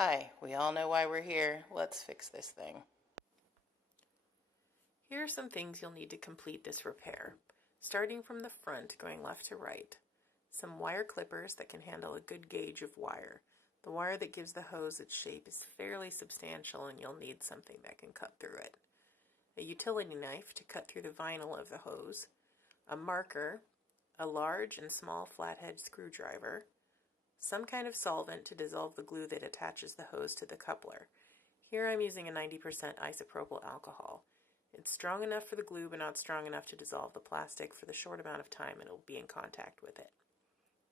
Hi, we all know why we're here. Let's fix this thing. Here are some things you'll need to complete this repair. Starting from the front, going left to right. Some wire clippers that can handle a good gauge of wire. The wire that gives the hose its shape is fairly substantial and you'll need something that can cut through it. A utility knife to cut through the vinyl of the hose. A marker. A large and small flathead screwdriver. Some kind of solvent to dissolve the glue that attaches the hose to the coupler. Here I'm using a 90% isopropyl alcohol. It's strong enough for the glue but not strong enough to dissolve the plastic for the short amount of time it will be in contact with it.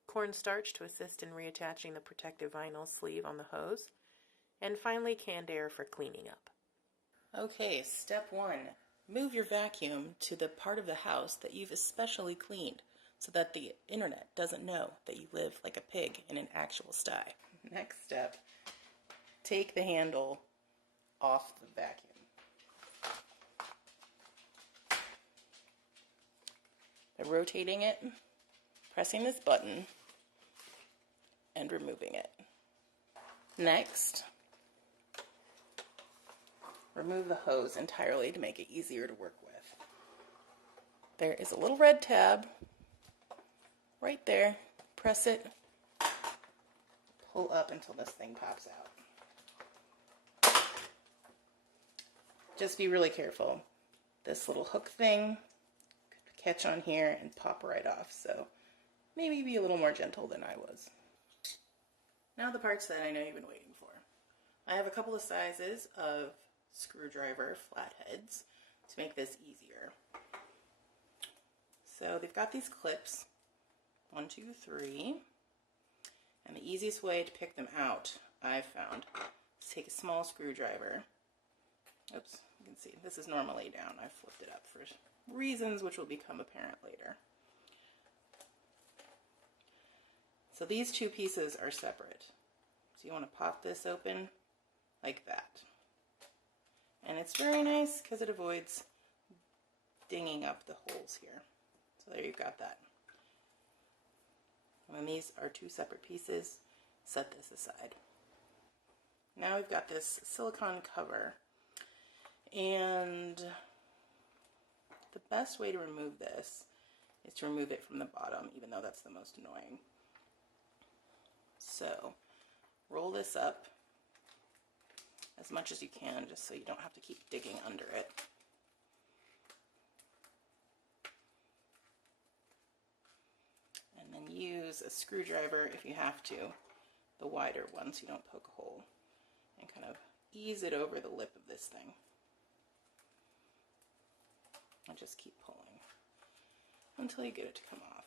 Cornstarch to assist in reattaching the protective vinyl sleeve on the hose. And finally canned air for cleaning up. Okay, step 1. Move your vacuum to the part of the house that you've especially cleaned, so that the internet doesn't know that you live like a pig in an actual sty. Next step, take the handle off the vacuum. By rotating it, pressing this button, and removing it. Next, remove the hose entirely to make it easier to work with. There is a little red tab right there. Press it, pull up until this thing pops out. Just be really careful. This little hook thing could catch on here and pop right off, so maybe be a little more gentle than I was. Now the parts that I know you've been waiting for. I have a couple of sizes of screwdriver flatheads to make this easier. So they've got these clips. 1, 2, 3. And the easiest way to pick them out, I've found, is take a small screwdriver. Oops, you can see this is normally down. I've flipped it up for reasons which will become apparent later. So these two pieces are separate. So you want to pop this open like that. And it's very nice because it avoids dinging up the holes here. So there you've got that. When these are two separate pieces, set this aside. Now we've got this silicone cover, and the best way to remove this is to remove it from the bottom, even though that's the most annoying. So roll this up as much as you can, just so you don't have to keep digging under it. And then use a screwdriver if you have to, the wider one so you don't poke a hole, and kind of ease it over the lip of this thing. And just keep pulling until you get it to come off.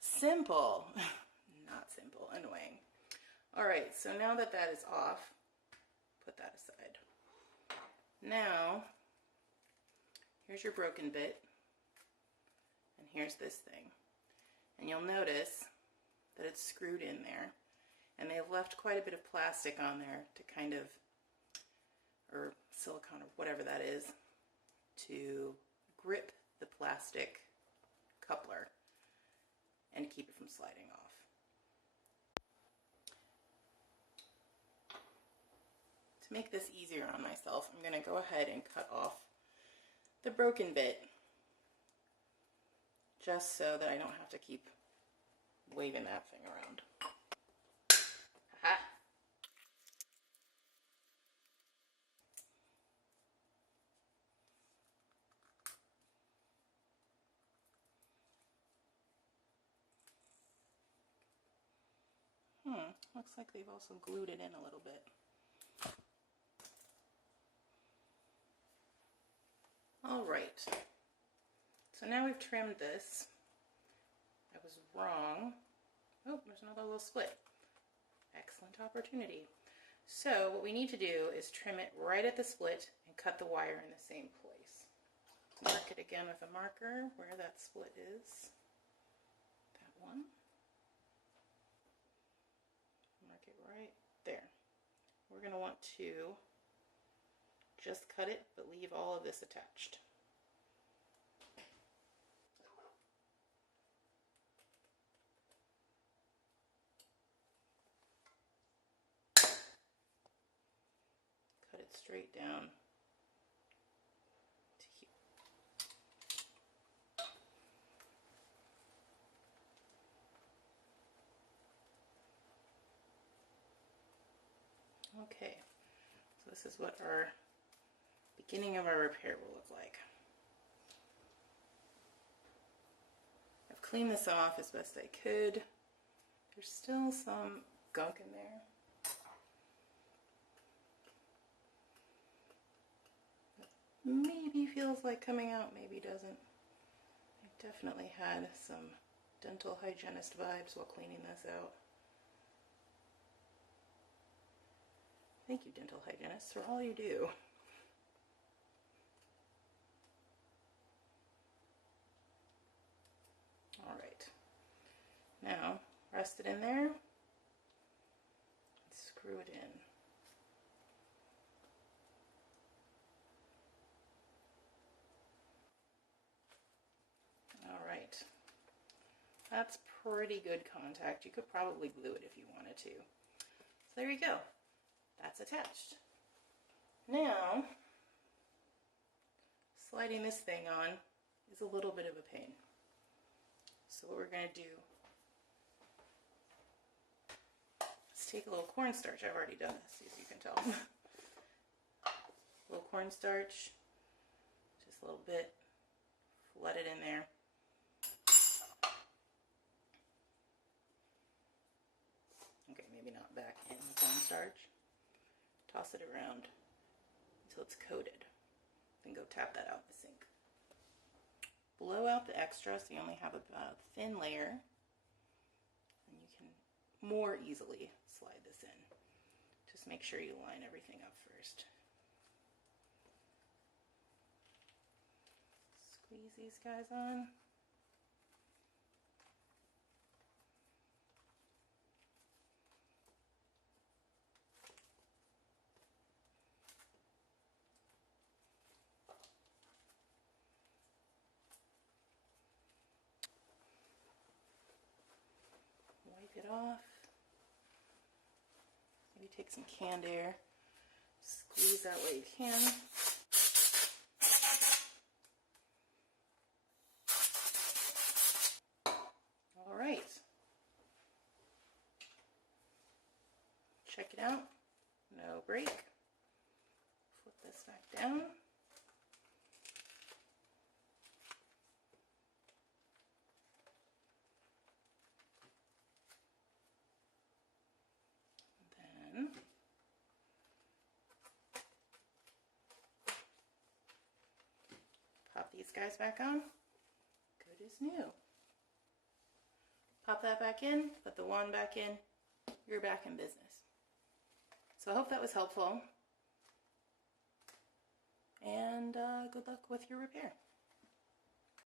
Simple. Not simple, annoying. Alright, so now that that is off, put that aside. Now, here's your broken bit, and here's this thing. And you'll notice that it's screwed in there, and they've left quite a bit of plastic on there to kind of, or silicone or whatever that is, to grip the plastic coupler and keep it from sliding off. To make this easier on myself, I'm going to go ahead and cut off the broken bit, just so that I don't have to keep waving that thing around. Aha! Looks like they've also glued it in a little bit. Alright, so now we've trimmed this. I was wrong. Oh, there's another little split. Excellent opportunity. So what we need to do is trim it right at the split and cut the wire in the same place. Mark it again with a marker where that split is. That one. Mark it right there. We're going to want to just cut it, but leave all of this attached. straight down to here. Okay, so this is what our beginning of our repair will look like. I've cleaned this off as best I could. There's still some gunk in there. Maybe feels like coming out, maybe doesn't. I definitely had some dental hygienist vibes while cleaning this out. Thank you, dental hygienists, for all you do. All right. Now, rest it in there and screw it in. All right. That's pretty good contact. You could probably glue it if you wanted to. So there you go. That's attached. Now, sliding this thing on is a little bit of a pain. So what we're going to do is take a little cornstarch. I've already done this, as you can tell. A little cornstarch, just a little bit, flood it in there. Okay, maybe not back in the cornstarch. Toss it around until it's coated. Then go tap that out in the sink. Blow out the extra so you only have a thin layer. And you can more easily slide this in. Just make sure you line everything up first. Squeeze these guys on. Wipe it off. Maybe take some canned air. Squeeze that way you can. All right. Check it out. No break. Flip this back down. Pop these guys back on. Good as new. Pop that back in, put the wand back in, you're back in business. So I hope that was helpful, and good luck with your repair.